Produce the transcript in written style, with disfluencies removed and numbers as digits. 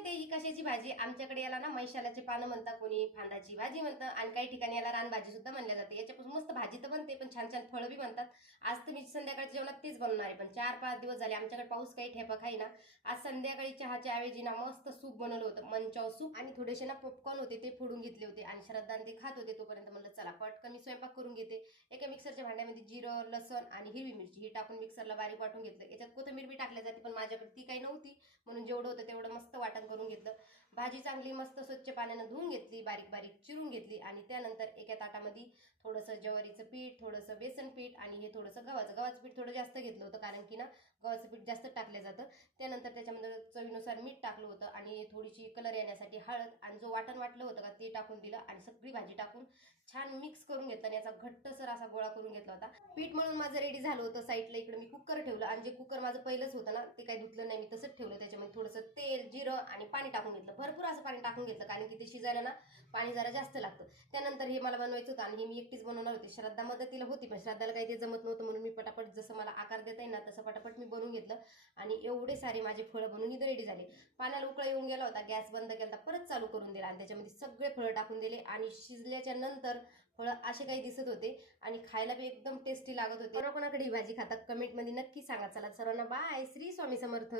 माहिती ही कशाची भाजी? आमच्याकडे याला ना मैशालाची पानं म्हणतात, कोणी फांदाची भाजी म्हणतं आणि काही ठिकाणी याला रानभाजी सुद्धा म्हणल्या जाते। याच्यापासून मस्त भाजी तर बनते, पण छान छान फळं बी बनतात। आज तर मी संध्याकाळच्या जेवणात तेच बनवणार आहे, पण 4-5 दिवस झाले आमच्याकडे पाऊस काही ठेपा खाईना। आज संध्याकाळी चहाच्या ऐवजी ना मस्त सूप बनवलं होतं, मनचाव सूप, आणि थोडेसे ना पॉपकॉर्न होते ते फोडून घेतले होते आणि श्रद्धान ते खात होते। तोपर्यंत म्हणलं चला पटकन मी स्वयंपाक करून घेते। एका मिक्सरच्या भांड्यामध्ये जिरं, लसण आणि हिरवी मिरची ही टाकून मिक्सरला बारीक वाटून घेतलं। याच्यात कोथिंबीर बी टाकल्या जाते, पण माझ्याकडे ती काही नव्हती म्हणून जेवढं होतं तेवढं मस्त वाटण करून घेतलं। भाजी चांगली मस्त स्वच्छ पाण्याने धुवून घेतली, बारीक बारीक चिरून घेतली आणि त्यानंतर एका ताटामध्ये थोडंसं ज्वारीचं पीठ, थोडंसं बेसन पीठ आणि हे थोडंसं गव्हाचं पीठ थोडं जास्त घेतलं होतं, कारण की ना गव्हाचं पीठ जास्त टाकलं जातं। त्यानंतर त्याच्यामध्ये चवीनुसार मीठ टाकलं होतं आणि थोडीशी कलर येण्यासाठी हळद, आणि जो वाटण वाटलं होतं का ते टाकून दिलं आणि सगळी भाजी टाकून छान मिक्स करून घेतलं आणि याचा घट्टसर असा गोळा करून घेतला होता। पीठ मळून माझं रेडी झालं होतं। साईडला इकडे मी कुकर ठेवलं आणि जे कुकर माझं पहिलंच होतं ना ते काही धुतलं नाही, मी तसंच ठेवलं। त्याच्यामध्ये थोडंसं तेल, जिरं आणि पाणी टाकून घेतलं, भरपूर असं पाणी टाकून घेतलं, कारण की ते शिजायला ना पाणी जरा जास्त लागतं। त्यानंतर हे मला बनवायचं होतं आणि हे मी एकटीच बनवणार होते। श्रद्धा मदतीला होती, पण श्रद्धाला काही ते जमत नव्हतं म्हणून मी पटापट जसं मला आकार देता येईल ना तसं पटापट मी बनवून घेतलं आणि एवढे सारे माझे फळं बनवून इथं रेडी झाले। पाण्याला उकळा येऊन गेला होता, गॅस बंद केला, परत चालू करून दिला आणि त्याच्यामध्ये सगळे फळं टाकून दिले आणि शिजल्याच्या नंतर फळं असे काही दिसत होते आणि खायला बी एकदम टेस्टी लागत होते। कोणाकोणाकडे ही भाजी खातात कमेंटमध्ये नक्की सांगा। चला सर्वांना बाय, श्री स्वामी समर्थ।